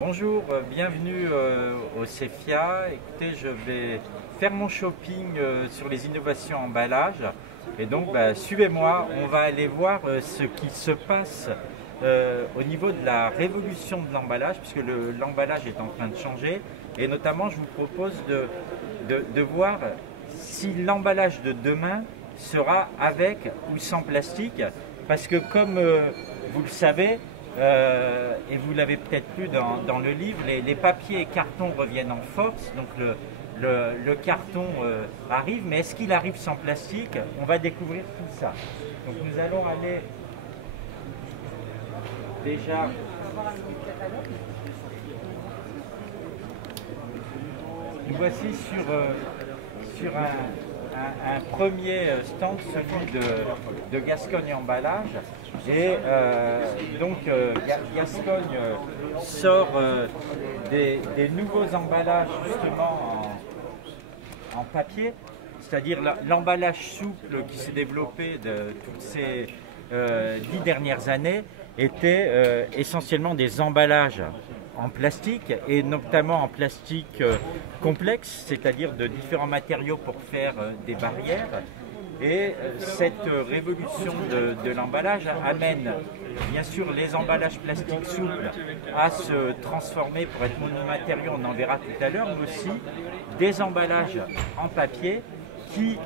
Bonjour, bienvenue au CEFIA. Écoutez, je vais faire mon shopping sur les innovations emballage. Et donc, suivez-moi, on va aller voir ce qui se passe au niveau de la révolution de l'emballage, puisque l'emballage est en train de changer. Et notamment, je vous propose de voir si l'emballage de demain sera avec ou sans plastique. Parce que comme vous le savez, et vous l'avez peut-être lu dans le livre, les papiers et cartons reviennent en force, donc le carton arrive, mais est-ce qu'il arrive sans plastique? On va découvrir tout ça. Donc nous allons aller déjà... Nous voici sur un premier stand, celui de Gascogne Emballage. Et Gascogne sort des nouveaux emballages justement en papier, c'est-à-dire l'emballage souple qui s'est développé de toutes ces 10 dernières années était essentiellement des emballages en plastique, et notamment en plastique complexe, c'est-à-dire de différents matériaux pour faire des barrières. Et cette révolution de l'emballage amène bien sûr les emballages plastiques souples à se transformer pour être monomatériaux, on en verra tout à l'heure, mais aussi des emballages en papier qui,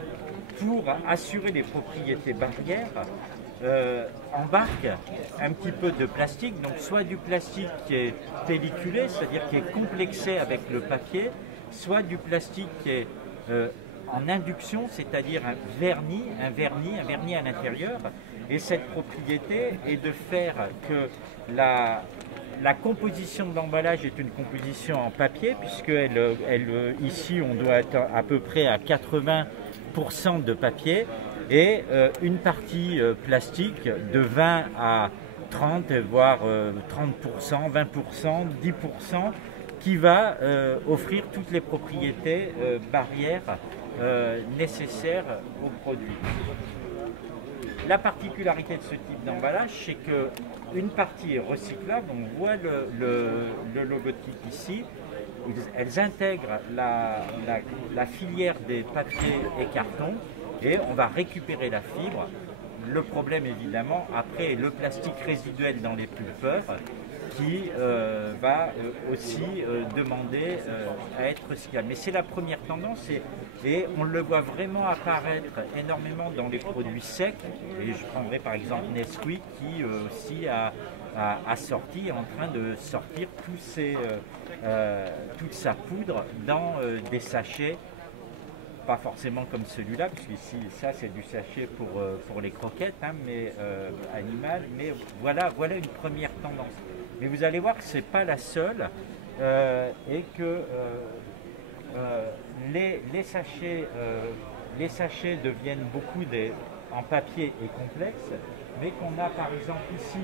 pour assurer les propriétés barrières, embarque un petit peu de plastique, donc soit du plastique qui est pelliculé, c'est-à-dire qui est complexé avec le papier, soit du plastique qui est en induction, c'est-à-dire un vernis à l'intérieur. Et cette propriété est de faire que la composition de l'emballage est une composition en papier, puisque ici on doit être à peu près à 80% de papier, et une partie plastique de 20 à 30, voire 30%, 20%, 10%, qui va offrir toutes les propriétés barrières nécessaires au produit. La particularité de ce type d'emballage, c'est qu'une partie est recyclable. On voit le logotype ici. Elles intègrent la filière des papiers et cartons, et on va récupérer la fibre. Le problème évidemment après est le plastique résiduel dans les pulpeurs, qui va aussi demander à être recyclable. Mais c'est la première tendance, et on le voit vraiment apparaître énormément dans les produits secs. Et je prendrai par exemple Nesquik qui aussi a sorti, est en train de sortir toute sa poudre dans des sachets. Pas forcément comme celui-là, puisqu'ici, ça c'est du sachet pour les croquettes, hein, mais animales. Mais voilà une première tendance. Mais vous allez voir que ce n'est pas la seule, et que les sachets deviennent beaucoup en papier et complexes, mais qu'on a par exemple ici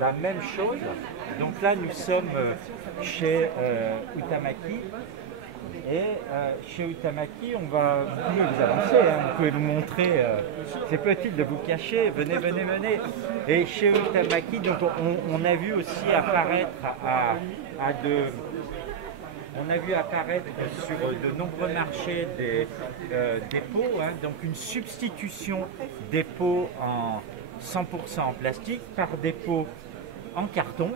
la même chose. Donc là, nous sommes chez Huhtamaki. Et chez Huhtamaki, vous pouvez vous avancer, hein, vous pouvez vous montrer, c'est petit de vous cacher, venez. Et chez Huhtamaki, donc on a vu aussi apparaître sur de nombreux marchés des pots, hein, donc une substitution des pots en 100% en plastique par des pots en carton.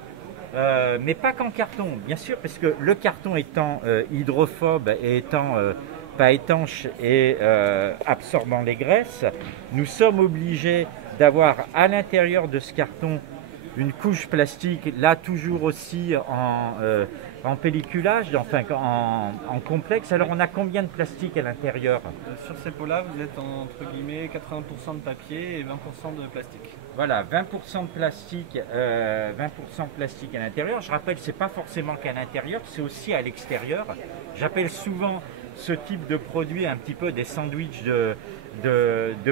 Mais pas qu'en carton, bien sûr, parce que le carton étant hydrophobe et étant pas étanche et absorbant les graisses, nous sommes obligés d'avoir à l'intérieur de ce carton une couche plastique, là toujours aussi en pelliculage, enfin en complexe. Alors on a combien de plastique à l'intérieur? Sur ces pots-là, vous êtes entre guillemets 80% de papier et 20% de plastique. Voilà, 20% de plastique, 20% plastique à l'intérieur. Je rappelle, c'est pas forcément qu'à l'intérieur, c'est aussi à l'extérieur. J'appelle souvent ce type de produit un petit peu des sandwichs de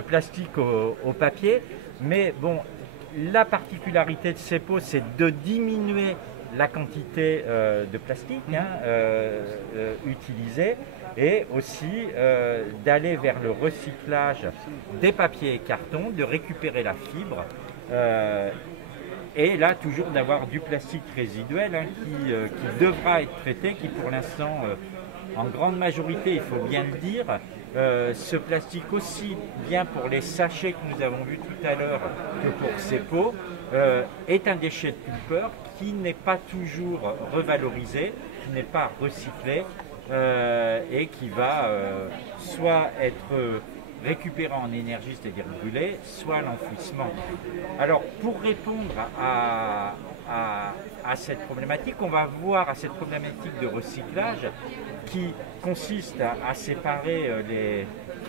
plastique au papier. Mais bon, la particularité de ces pots, c'est de diminuer la quantité de plastique utilisée, et aussi d'aller vers le recyclage des papiers et cartons, de récupérer la fibre Et là, toujours d'avoir du plastique résiduel hein, qui devra être traité, qui pour l'instant, en grande majorité, il faut bien le dire, ce plastique aussi bien pour les sachets que nous avons vus tout à l'heure que pour ces pots, est un déchet de pulpeur qui n'est pas toujours revalorisé, qui n'est pas recyclé et qui va soit être récupéré en énergie, c'est-à-dire brûlé, soit l'enfouissement. Alors pour répondre à cette problématique, on va voir à cette problématique de recyclage qui consiste à séparer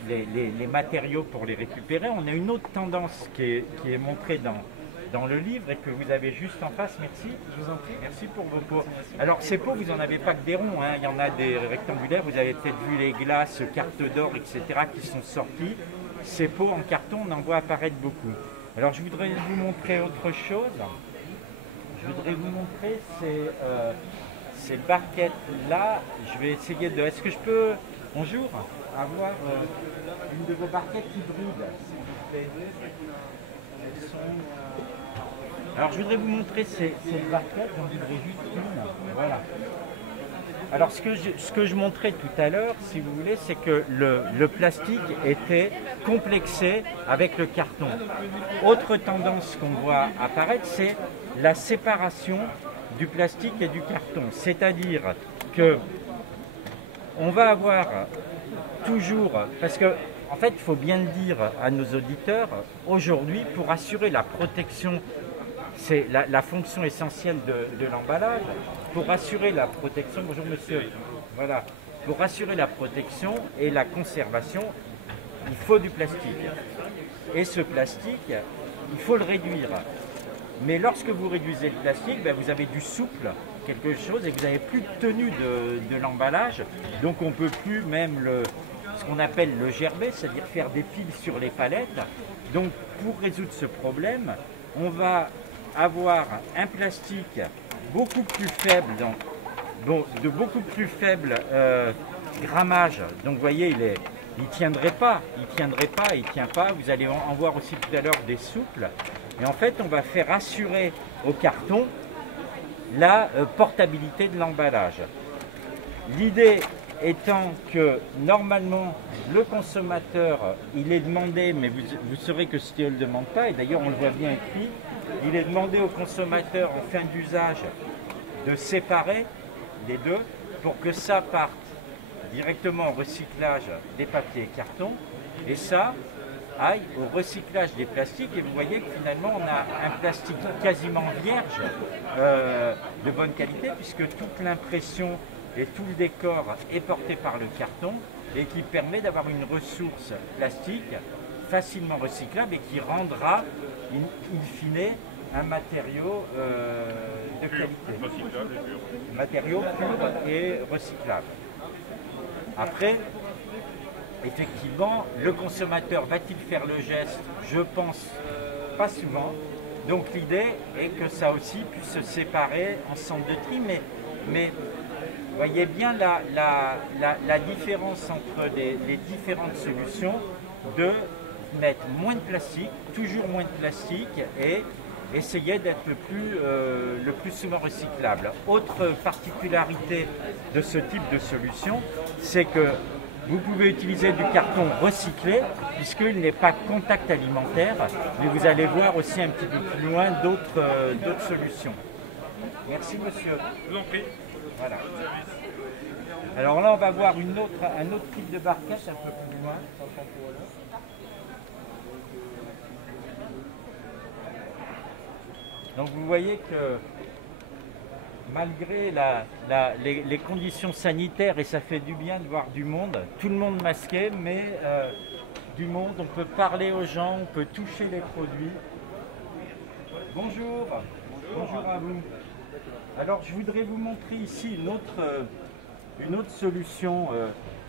les matériaux pour les récupérer. On a une autre tendance qui est montrée dans le livre et que vous avez juste en face. Merci, je vous en prie. Merci pour vos pots. Alors ces pots, vous n'en avez pas que des ronds, hein. Il y en a des rectangulaires, vous avez peut-être vu les glaces, cartes d'or, etc. qui sont sortis. Ces pots en carton, on en voit apparaître beaucoup. Alors je voudrais vous montrer autre chose. Je voudrais vous montrer ces barquettes-là. Je vais essayer de... Est-ce que je peux, bonjour, avoir une de vos barquettes hybrides, s'il vous plaît. Elles sont... Alors je voudrais vous montrer ces barquettes, j'en voudrais juste une. Voilà. Alors ce que je montrais tout à l'heure, si vous voulez, c'est que le plastique était complexé avec le carton. Autre tendance qu'on voit apparaître, c'est la séparation du plastique et du carton. C'est-à-dire que on va avoir toujours, parce que en fait il faut bien le dire à nos auditeurs, aujourd'hui pour assurer la protection, c'est la fonction essentielle de l'emballage, pour assurer la protection, bonjour monsieur, voilà, pour assurer la protection et la conservation, il faut du plastique. Et ce plastique, il faut le réduire. Mais lorsque vous réduisez le plastique, ben vous avez du souple, quelque chose, et vous n'avez plus de tenue de l'emballage. Donc on ne peut plus même ce qu'on appelle le gerber, c'est-à-dire faire des piles sur les palettes. Donc pour résoudre ce problème, on va avoir un plastique beaucoup plus faible, de beaucoup plus faible grammage. Donc vous voyez, il tiendrait pas, il tient pas. Vous allez en voir aussi tout à l'heure des souples. Et en fait, on va faire assurer au carton la portabilité de l'emballage. L'idée étant que normalement le consommateur, il est demandé, mais vous saurez que si on ne le demande pas, et d'ailleurs on le voit bien écrit, il est demandé au consommateur en fin d'usage de séparer les deux pour que ça parte directement au recyclage des papiers et cartons et ça aille au recyclage des plastiques. Et vous voyez que finalement on a un plastique quasiment vierge de bonne qualité puisque toute l'impression et tout le décor est porté par le carton et qui permet d'avoir une ressource plastique facilement recyclable et qui rendra in fine un matériau de qualité. Matériau pur et recyclable. Après, effectivement, le consommateur va-t-il faire le geste? Je pense pas souvent. Donc l'idée est que ça aussi puisse se séparer en centre de tri, mais voyez bien la différence entre les différentes solutions de mettre moins de plastique, toujours moins de plastique et essayer d'être le plus souvent recyclable. Autre particularité de ce type de solution, c'est que vous pouvez utiliser du carton recyclé puisqu'il n'est pas contact alimentaire, mais vous allez voir aussi un petit peu plus loin d'autres solutions. Merci monsieur. Je vous en prie. Voilà. Alors là, on va voir un autre type de barquette un peu plus loin. Donc vous voyez que malgré les conditions sanitaires, et ça fait du bien de voir du monde, tout le monde masqué, mais du monde, on peut parler aux gens, on peut toucher les produits. Bonjour, bonjour à vous. Alors je voudrais vous montrer ici une autre solution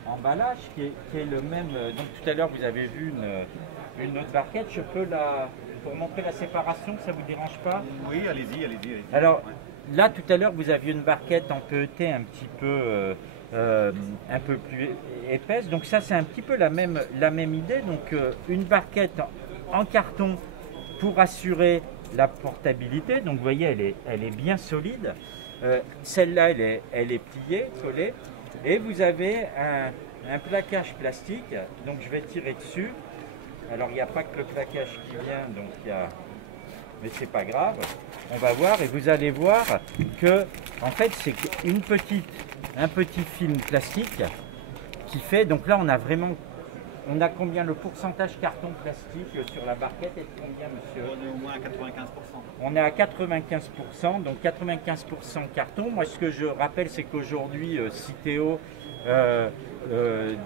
emballage qui est le même. Donc tout à l'heure vous avez vu une autre barquette. Je peux pour montrer la séparation, ça vous dérange pas? Oui, allez-y, allez-y. Alors là tout à l'heure vous aviez une barquette en PET un petit peu plus épaisse. Donc ça c'est un petit peu la même idée. Donc une barquette en carton pour assurer la portabilité. Donc vous voyez, elle est bien solide. Celle-là, elle est pliée, collée. Et vous avez un plaquage plastique. Donc je vais tirer dessus. Alors il n'y a pas que le plaquage qui vient, donc mais c'est pas grave. On va voir et vous allez voir que en fait c'est un petit film plastique qui fait. Donc là on a combien le pourcentage carton plastique sur la barquette est de combien, monsieur? On est au moins à 95%. On est à 95%, donc 95% carton. Moi, ce que je rappelle, c'est qu'aujourd'hui, Citeo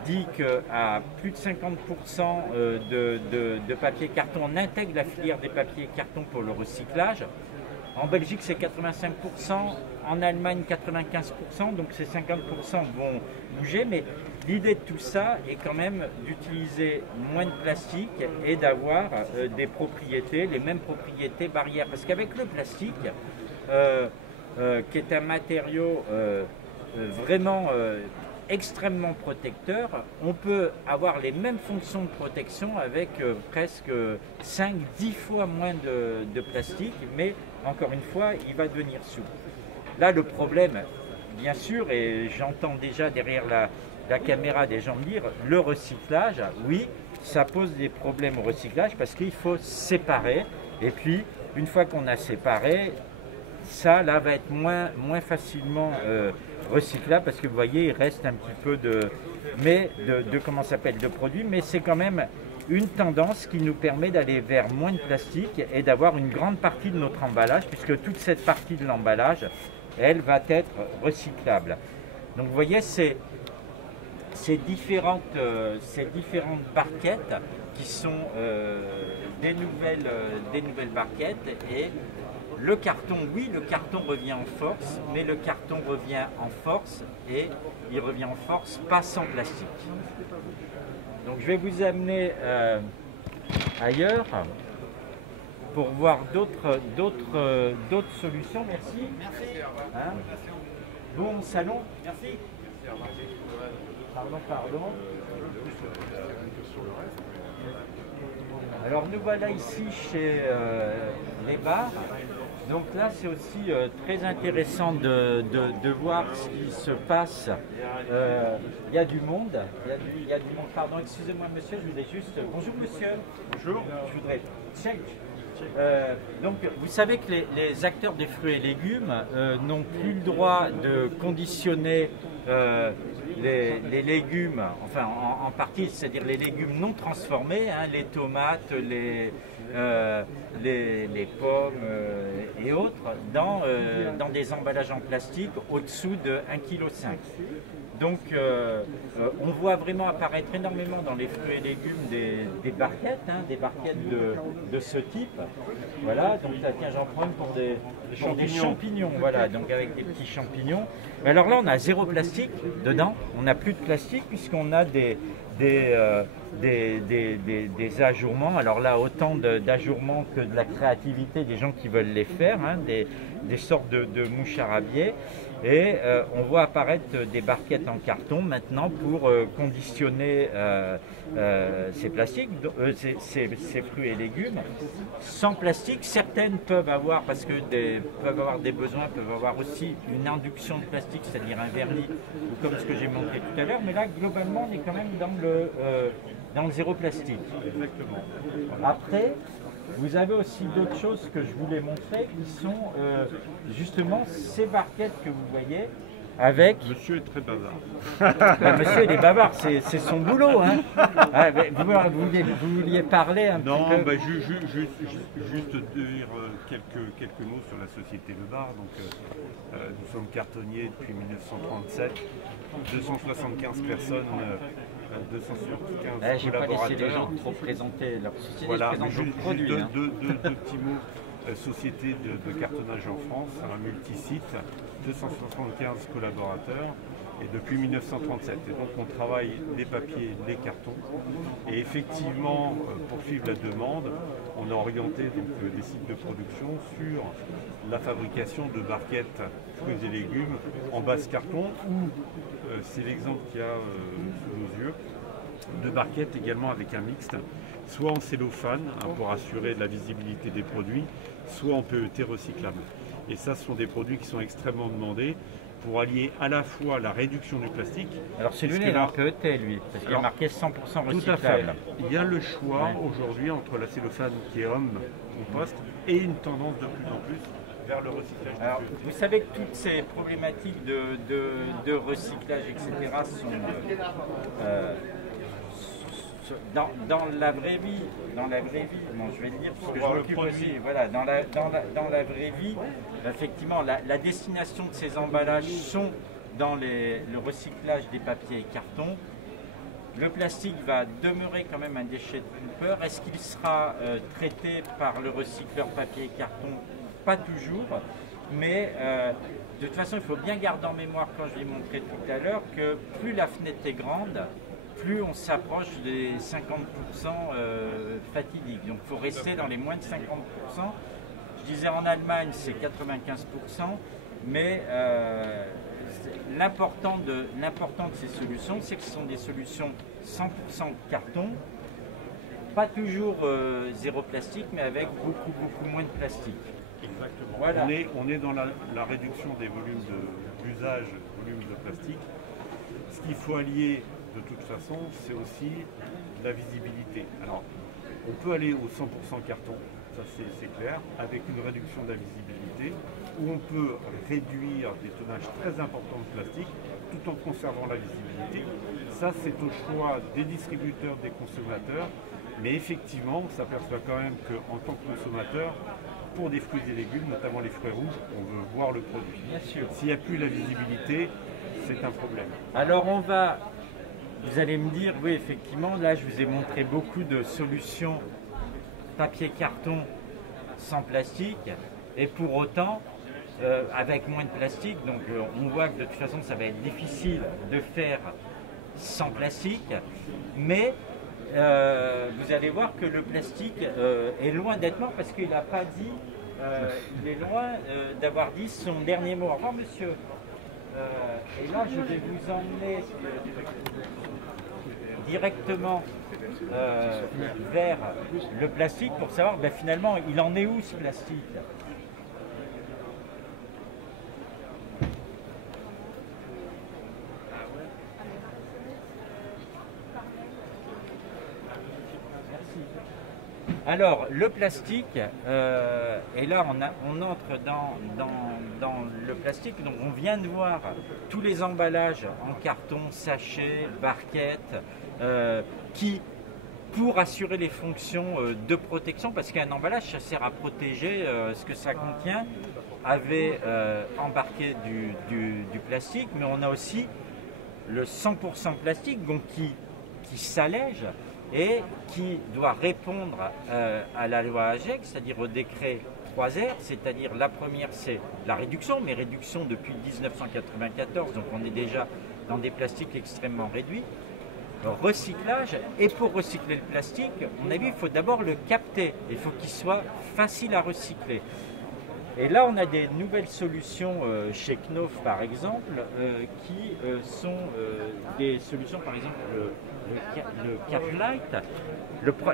dit qu'à plus de 50% de papier carton, on intègre la filière des papiers carton pour le recyclage. En Belgique, c'est 85%, en Allemagne, 95%, donc ces 50% vont bouger. Mais l'idée de tout ça est quand même d'utiliser moins de plastique et d'avoir des propriétés, les mêmes propriétés barrières. Parce qu'avec le plastique, qui est un matériau vraiment extrêmement protecteur, on peut avoir les mêmes fonctions de protection avec presque 5-10 fois moins de plastique, mais encore une fois, il va devenir souple. Là, le problème, bien sûr, et j'entends déjà derrière la caméra des gens me dire, le recyclage, oui, ça pose des problèmes au recyclage parce qu'il faut séparer, et puis une fois qu'on a séparé, ça là va être moins facilement recyclable parce que vous voyez il reste un petit peu de comment s'appelle de produits, mais c'est quand même une tendance qui nous permet d'aller vers moins de plastique et d'avoir une grande partie de notre emballage, puisque toute cette partie de l'emballage elle va être recyclable. Donc vous voyez ces différentes barquettes qui sont des nouvelles barquettes. Et le carton, oui, le carton revient en force, mais le carton revient en force et il revient en force pas sans plastique. Donc je vais vous amener ailleurs pour voir d'autres solutions. Merci. Merci. Hein? Bon salon. Merci. Pardon. Alors nous voilà ici chez les bars. Donc là c'est aussi très intéressant de voir ce qui se passe. Il y a du monde. Il y a du monde. Pardon, excusez-moi monsieur, je voudrais juste... Bonjour monsieur. Bonjour. Je voudrais... Check. Donc vous savez que les acteurs des fruits et légumes n'ont plus le droit de conditionner les légumes, enfin en partie, c'est-à-dire les légumes non transformés, hein, les tomates, les pommes et autres, dans des emballages en plastique au-dessous de 1,5 kg. Donc on voit vraiment apparaître énormément dans les fruits et légumes des barquettes, hein, des barquettes de ce type. Voilà, donc là, tiens, j'en prends une pour des champignons, voilà, donc avec des petits champignons. Mais alors là, on a zéro plastique dedans, on n'a plus de plastique puisqu'on a des ajourements. Alors là, autant d'ajourements que de la créativité des gens qui veulent les faire, hein, des sortes de mouches à rabier. Et on voit apparaître des barquettes en carton maintenant pour conditionner ces plastiques, ces fruits et légumes. Sans plastique, certaines peuvent avoir, parce que peuvent avoir des besoins, peuvent avoir aussi une induction de plastique, c'est-à-dire un vernis, ou comme ce que j'ai montré tout à l'heure. Mais là, globalement, on est quand même dans le zéro plastique. Exactement. Après, vous avez aussi d'autres choses que je voulais montrer qui sont justement ces barquettes que vous voyez avec... Monsieur est très bavard. Monsieur il est bavard, c'est son boulot. Hein. Ah, vous vouliez parler un petit peu. Non, juste dire quelques mots sur la société Le Bar. Donc, nous sommes cartonniers depuis 1937, 275 personnes. 275 J'ai pas laissé les gens trop présenter leur société, voilà, je présente d'autres produits. Deux petits mots. Société de cartonnage en France, un multisite, 275 collaborateurs et depuis 1937. Et donc on travaille les papiers, les cartons. Et effectivement, pour suivre la demande, on a orienté donc, des sites de production sur la fabrication de barquettes fruits et légumes en base carton ou, c'est l'exemple qu'il y a sous nos yeux, de barquettes également avec un mixte soit en cellophane pour assurer la visibilité des produits, soit en PET recyclable. Et ça, ce sont des produits qui sont extrêmement demandés pour allier à la fois la réduction du plastique. Alors celui-là, il est en PET, lui, parce qu'il y a marqué 100% recyclable. Tout à fait. Il y a le choix aujourd'hui entre la cellophane qui est homme ou poste et une tendance de plus en plus vers le recyclage. Alors, vous savez que toutes ces problématiques de recyclage, etc., sont dans la vraie vie, bon, je vais le dire parce que je m'occupe aussi, voilà, dans la vraie vie, effectivement, la destination de ces emballages sont dans le recyclage des papiers et cartons. Le plastique va demeurer quand même un déchet de couleur. Est-ce qu'il sera traité par le recycleur papier et carton? Pas toujours, mais de toute façon, il faut bien garder en mémoire, quand je l'ai montré tout à l'heure, que plus la fenêtre est grande, plus on s'approche des 50% fatidiques. Donc il faut rester dans les moins de 50%. Je disais en Allemagne, c'est 95%, mais l'important de ces solutions, c'est que ce sont des solutions 100% carton, pas toujours zéro plastique, mais avec beaucoup moins de plastique. Exactement. Voilà. On est dans la réduction des volumes d'usage, volumes de plastique. Ce qu'il faut allier de toute façon, c'est aussi la visibilité. Alors, on peut aller au 100% carton, ça c'est clair, avec une réduction de la visibilité, où on peut réduire des tonnages très importants de plastique tout en conservant la visibilité. Ça, c'est au choix des distributeurs, des consommateurs, mais effectivement, on s'aperçoit quand même qu'en tant que consommateur, pour des fruits et légumes, notamment les fruits rouges, on veut voir le produit. Bien sûr. S'il n'y a plus la visibilité, c'est un problème. Alors vous allez me dire, oui effectivement, là je vous ai montré beaucoup de solutions papier-carton sans plastique, et pour autant, avec moins de plastique, donc on voit que de toute façon ça va être difficile de faire sans plastique, mais vous allez voir que le plastique est loin d'être mort parce qu'il n'a pas dit, il est loin d'avoir dit son dernier mot. Au revoir monsieur. Et là je vais vous emmener directement vers le plastique pour savoir finalement il en est où ce plastique. Alors, le plastique, et là on entre dans le plastique, donc on vient de voir tous les emballages en carton, sachets, barquettes, qui, pour assurer les fonctions de protection, parce qu'un emballage ça sert à protéger ce que ça contient, avait embarqué du plastique, mais on a aussi le 100% plastique, donc qui s'allège et qui doit répondre à la loi AGEC, c'est-à-dire au décret 3R, c'est-à-dire la première c'est la réduction, mais réduction depuis 1994, donc on est déjà dans des plastiques extrêmement réduits. Recyclage, et pour recycler le plastique, on a vu, il faut d'abord le capter, il faut qu'il soit facile à recycler. Et là, on a des nouvelles solutions chez Knauf, par exemple, qui sont des solutions, par exemple, le Caplight.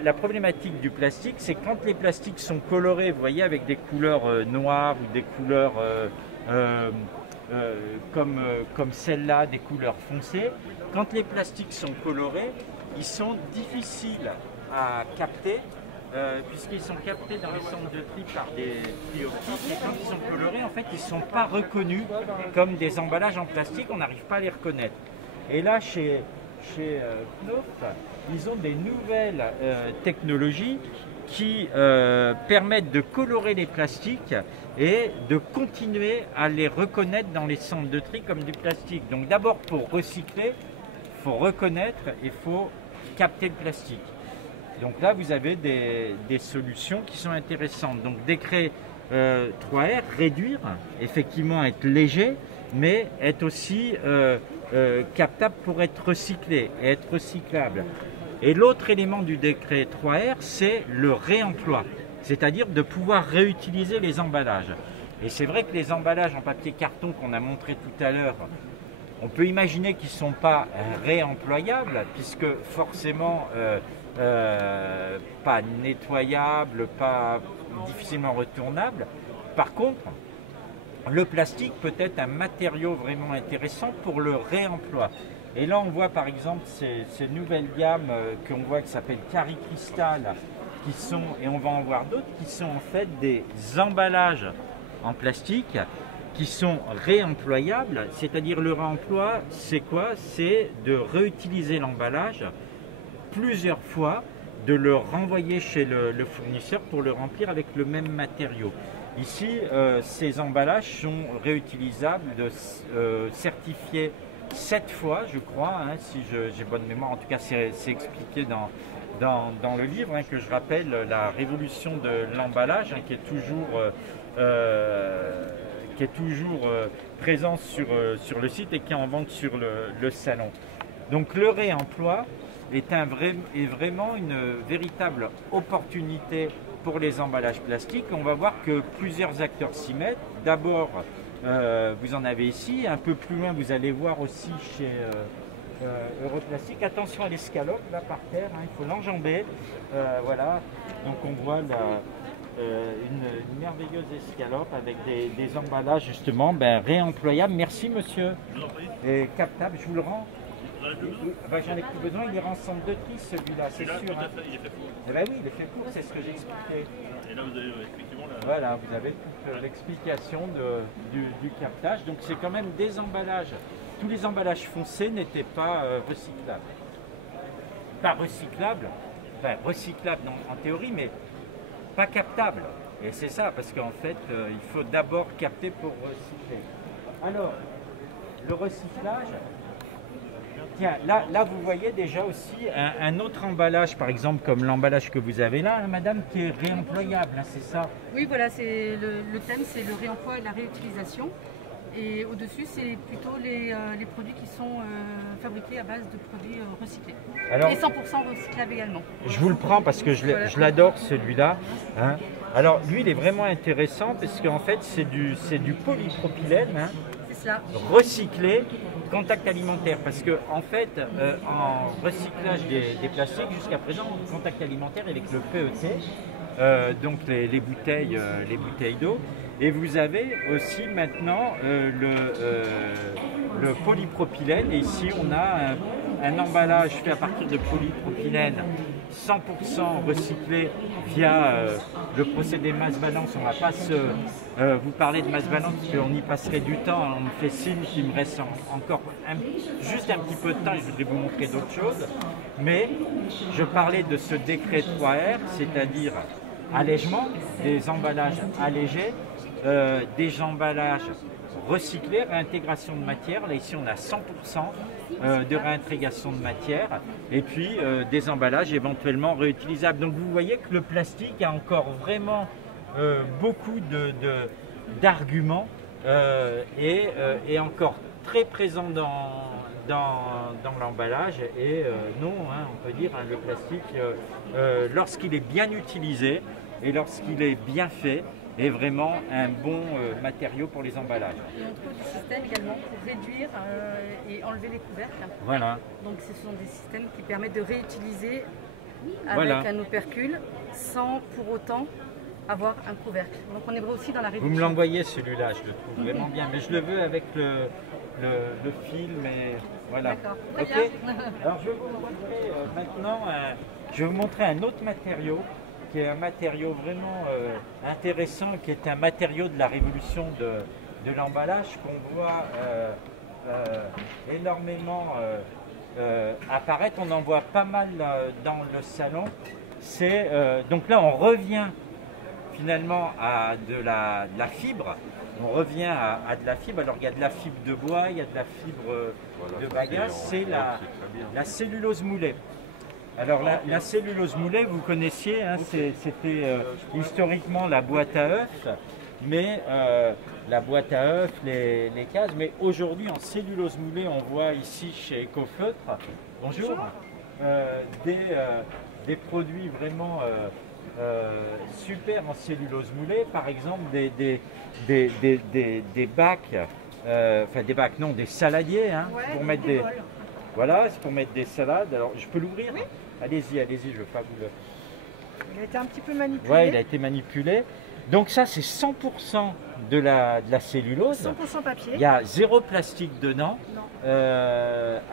La problématique du plastique, c'est quand les plastiques sont colorés, vous voyez, avec des couleurs noires ou des couleurs comme celle-là, des couleurs foncées, quand les plastiques sont colorés, ils sont difficiles à capter. Puisqu'ils sont captés dans les centres de tri par des tri optiques, et quand ils sont colorés, en fait, ils ne sont pas reconnus comme des emballages en plastique, on n'arrive pas à les reconnaître. Et là, chez Knauf, ils ont des nouvelles technologies qui permettent de colorer les plastiques et de continuer à les reconnaître dans les centres de tri comme du plastique. Donc d'abord, pour recycler, il faut reconnaître et il faut capter le plastique. Donc là, vous avez des solutions qui sont intéressantes. Donc décret 3R, réduire, effectivement être léger, mais être aussi captable pour être recyclé et être recyclable. Et l'autre élément du décret 3R, c'est le réemploi, c'est-à-dire de pouvoir réutiliser les emballages. Et c'est vrai que les emballages en papier carton qu'on a montré tout à l'heure, on peut imaginer qu'ils ne sont pas réemployables, puisque forcément pas nettoyable, pas difficilement retournable. Par contre, le plastique peut être un matériau vraiment intéressant pour le réemploi. Et là, on voit par exemple ces nouvelles gammes qu'on voit qui s'appellent Cari Crystal, qui sont, et on va en voir d'autres, qui sont en fait des emballages en plastique qui sont réemployables. C'est-à-dire le réemploi, c'est quoi? C'est de réutiliser l'emballage plusieurs fois, de le renvoyer chez le fournisseur pour le remplir avec le même matériau. Ici, ces emballages sont réutilisables, certifiés 7 fois, je crois, hein, si j'ai bonne mémoire. En tout cas, c'est expliqué dans le livre, hein, que je rappelle, la révolution de l'emballage, hein, qui est toujours présent sur le site et qui est en vente sur le salon. Donc le réemploi est vraiment une véritable opportunité pour les emballages plastiques. On va voir que plusieurs acteurs s'y mettent. D'abord, vous en avez ici. Un peu plus loin, vous allez voir aussi chez Europlastique. Attention à l'escalope, là par terre, hein, il faut l'enjamber. Voilà, donc on voit une merveilleuse escalope avec des emballages justement réemployables. Merci monsieur. Et captable, je vous le rends. J'en ai plus besoin, il est en centre de tri celui-là, c'est sûr. Tout à fait, il est fait pour. Eh ben oui, il est fait pour, c'est ce que j'expliquais. Et là, vous avez effectivement la... Voilà, vous avez toute l'explication du captage. Donc c'est quand même des emballages. Tous les emballages foncés n'étaient pas recyclables. Pas recyclables, enfin recyclables en théorie, mais pas captables. Et c'est ça, parce qu'en fait, il faut d'abord capter pour recycler. Alors, le recyclage... Tiens, là, vous voyez déjà aussi un autre emballage, par exemple, comme l'emballage que vous avez là, hein, madame, qui est réemployable, hein, c'est ça? Oui, voilà, c'est le thème, c'est le réemploi et la réutilisation. Et au-dessus, c'est plutôt les produits qui sont fabriqués à base de produits recyclés. Alors, et 100% recyclables également. Je vous le prends parce que je l'adore, celui-là. Hein. Alors, lui, il est vraiment intéressant parce qu'en fait, c'est du polypropylène, hein, recyclé, contact alimentaire. Parce que, en fait, en recyclage des plastiques, jusqu'à présent, contact alimentaire avec le PET, donc les bouteilles d'eau. Et vous avez aussi maintenant le polypropylène. Et ici, on a un emballage fait à partir de polypropylène 100% recyclé via le procédé masse balance. On ne va pas vous parler de masse balance parce qu'on y passerait du temps. On me fait signe qu'il me reste encore juste un petit peu de temps et je voudrais vous montrer d'autres choses. Mais je parlais de ce décret 3R, c'est-à-dire allègement, des emballages allégés, des emballages recyclés, réintégration de matière. Là ici on a 100% de réintégration de matière et puis des emballages éventuellement réutilisables. Donc vous voyez que le plastique a encore vraiment beaucoup d'arguments et est encore très présent dans l'emballage et non, hein, on peut dire, hein, le plastique, lorsqu'il est bien utilisé et lorsqu'il est bien fait, est vraiment un bon matériau pour les emballages. Et on trouve des systèmes également pour réduire et enlever les couvercles. Voilà. Donc ce sont des systèmes qui permettent de réutiliser avec voilà. un opercule sans pour autant avoir un couvercle. Donc on est aussi dans la réduction. Vous me l'envoyez celui-là, je le trouve vraiment bien, mais je le veux avec le film et voilà. D'accord. Okay. Alors je vais vous montrer maintenant, je vais vous montrer un autre matériau qui est un matériau vraiment intéressant, qui est un matériau de la révolution de l'emballage qu'on voit énormément apparaître. On en voit pas mal dans le salon. Donc là, on revient finalement à de la fibre. On revient à de la fibre. Alors il y a de la fibre de bois, il y a de la fibre de bagasse. C'est la cellulose moulée. Alors la cellulose moulée, vous connaissiez, hein, c'était historiquement la boîte à œufs, mais la boîte à œufs, les cases, mais aujourd'hui en cellulose moulée, on voit ici chez Ecofeutre, bonjour, des produits vraiment super en cellulose moulée, par exemple des bacs, enfin des bacs, non, des saladiers, hein, ouais, pour mettre des... Voilà, c'est pour mettre des salades. Alors, je peux l'ouvrir? Oui. Allez-y, allez-y, je ne veux pas vous le... Il a été un petit peu manipulé. Ouais, il a été manipulé. Donc ça, c'est 100% de la cellulose. 100% papier. Il y a 0 plastique dedans. Non.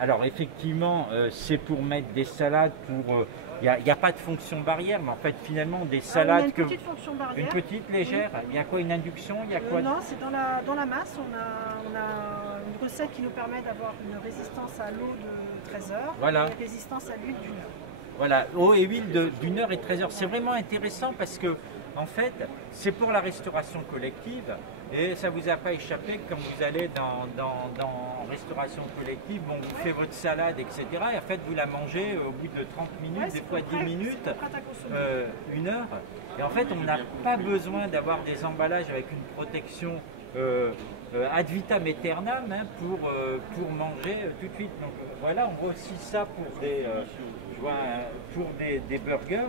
Alors effectivement, c'est pour mettre des salades, pour... Il n'y a pas de fonction barrière, mais en fait, finalement, des salades... On a une petite fonction barrière. Une petite, légère. Oui. Il y a quoi, une induction? Il y a quoi Non, c'est dans la masse. On a une recette qui nous permet d'avoir une résistance à l'eau de 13 heures voilà. Et une résistance à l'huile d'1 heure. Voilà, eau et huile d'1 heure et 13 heures. C'est vraiment intéressant parce que, en fait, c'est pour la restauration collective et ça ne vous a pas échappé que quand vous allez dans restauration collective, bon, vous faites votre salade, etc. Et en fait, vous la mangez au bout de 30 minutes, ouais, des fois 10 minutes, 1 heure. Et en fait, on n'a pas besoin d'avoir des emballages avec une protection ad vitam aeternam hein, pour manger tout de suite. Donc voilà, on voit aussi ça pour des burgers.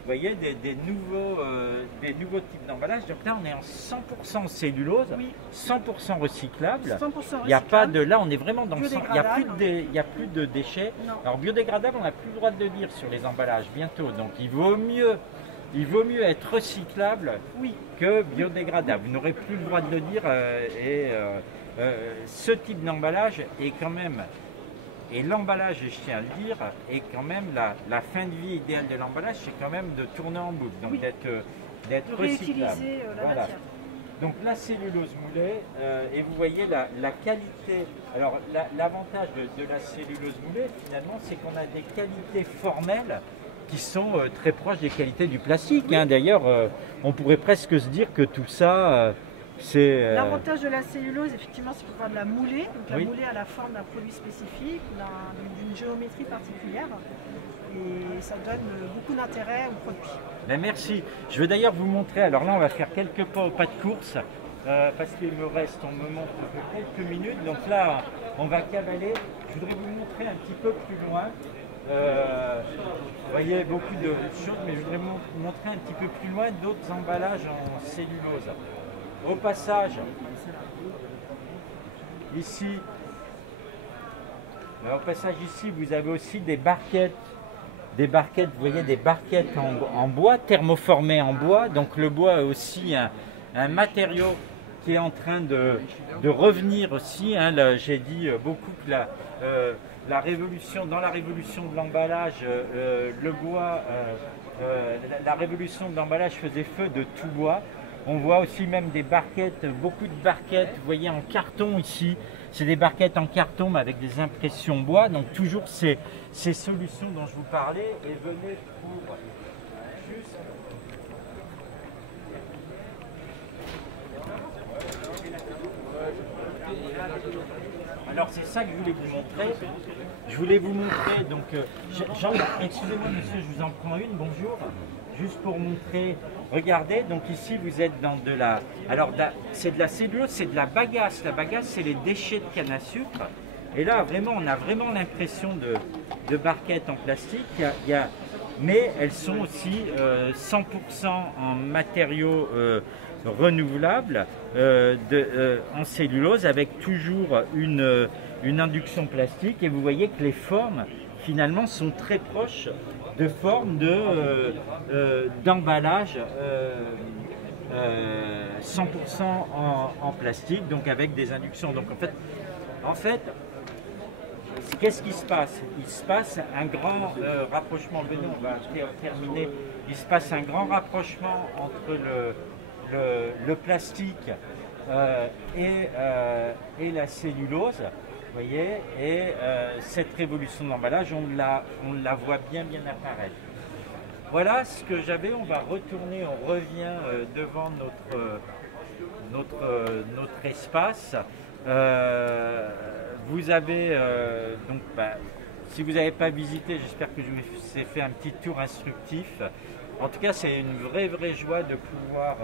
Vous voyez, des nouveaux types d'emballage. Donc là, on est en 100% cellulose, oui. 100% recyclable. 100% recyclable. Il n'y a pas de... Là, on est vraiment dans le... Il n'y a plus de déchets. Non. Alors, biodégradable, on n'a plus le droit de le dire sur les emballages bientôt. Donc, il vaut mieux être recyclable oui. que biodégradable. Vous n'aurez plus le droit de le dire. Ce type d'emballage est quand même... Et l'emballage, je tiens à le dire, est quand même la fin de vie idéale de l'emballage, c'est quand même de tourner en boucle, donc oui. d'être recyclable. Voilà. Donc la cellulose moulée, et vous voyez la qualité. Alors l'avantage de la cellulose moulée, finalement, c'est qu'on a des qualités formelles qui sont très proches des qualités du plastique. Oui. Hein. D'ailleurs, on pourrait presque se dire que tout ça... L'avantage de la cellulose, effectivement, c'est pouvoir de la mouler, donc la oui. mouler à la forme d'un produit spécifique, d'une géométrie particulière, et ça donne beaucoup d'intérêt au produit. Ben merci. Je vais d'ailleurs vous montrer, alors là on va faire quelques pas au pas de course, parce qu'il me reste, on me montre quelques minutes, donc là on va cavaler. Je voudrais vous montrer un petit peu plus loin. Vous voyez beaucoup de choses, mais je voudrais vous montrer un petit peu plus loin d'autres emballages en cellulose. Au passage, ici, vous avez aussi des barquettes. Des barquettes, vous voyez, des barquettes en bois, thermoformées en bois. Donc le bois est aussi un matériau qui est en train de revenir aussi. Hein. J'ai dit beaucoup que la révolution de l'emballage, le bois, la révolution de l'emballage faisait feu de tout bois. On voit aussi même des barquettes, beaucoup de barquettes, vous voyez en carton ici, c'est des barquettes en carton mais avec des impressions bois, donc toujours ces solutions dont je vous parlais, et venez pour juste... Alors c'est ça que je voulais vous montrer. Je voulais vous montrer, donc, excusez-moi monsieur, je vous en prends une, bonjour. Juste pour montrer, regardez, donc ici vous êtes dans de la... Alors c'est de la cellulose, c'est de la bagasse. La bagasse, c'est les déchets de canne à sucre. Et là, vraiment, on a vraiment l'impression de barquettes en plastique. Mais elles sont aussi 100% en matériaux renouvelables, en cellulose, avec toujours une induction plastique. Et vous voyez que les formes, finalement, sont très proches de formes d'emballage 100% en plastique, donc avec des inductions. Donc en fait, qu'est-ce qui se passe? Il se passe un grand rapprochement, Benoît, on va terminer, il se passe un grand rapprochement entre le plastique et la cellulose. Vous voyez, et cette révolution de l'emballage, on la voit bien apparaître. Voilà ce que j'avais. On va retourner, on revient devant notre espace. Vous avez donc, si vous n'avez pas visité, j'espère que je vous ai fait un petit tour instructif. En tout cas, c'est une vraie joie de pouvoir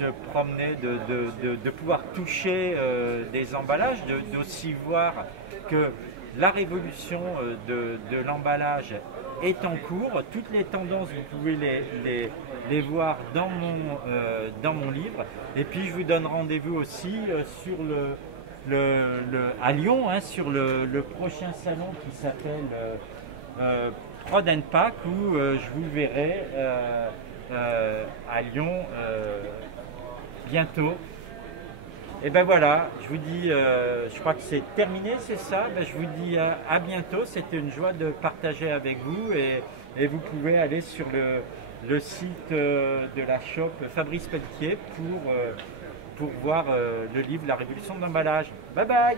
se promener, de pouvoir toucher des emballages, d'aussi voir que la révolution de l'emballage est en cours. Toutes les tendances, vous pouvez les voir dans mon livre. Et puis je vous donne rendez-vous aussi sur à Lyon, hein, sur le prochain salon qui s'appelle Prod and Pack où je vous verrai à Lyon bientôt. Et ben voilà, je vous dis, je crois que c'est terminé, c'est ça. Ben, je vous dis à bientôt. C'était une joie de partager avec vous et vous pouvez aller sur le site de la shop Fabrice Pelletier pour voir le livre La Révolution de l'emballage. Bye bye.